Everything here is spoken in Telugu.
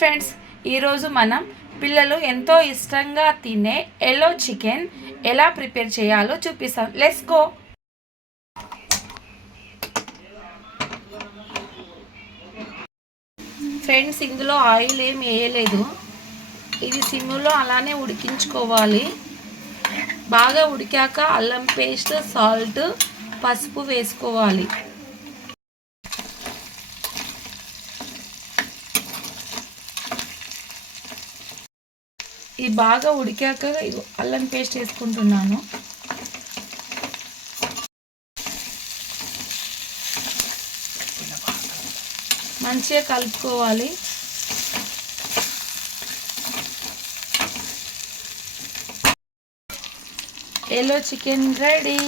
ఫ్రెండ్స్, ఈరోజు మనం పిల్లలు ఎంతో ఇష్టంగా తినే ఎల్లో చికెన్ ఎలా ప్రిపేర్ చేయాలో చూపిస్తాం. Let's go. ఫ్రెండ్స్, ఇందులో ఆయిల్ ఏం వేయలేదు. ఇది సిమ్లో అలానే ఉడికించుకోవాలి. బాగా ఉడికాక అల్లం పేస్ట్, సాల్ట్, పసుపు వేసుకోవాలి. ఇది బాగా ఉడికాక అల్లం పేస్ట్ వేసుకుంటున్నాను. మంచిగా కలుపుకోవాలి. Yellow chicken ready.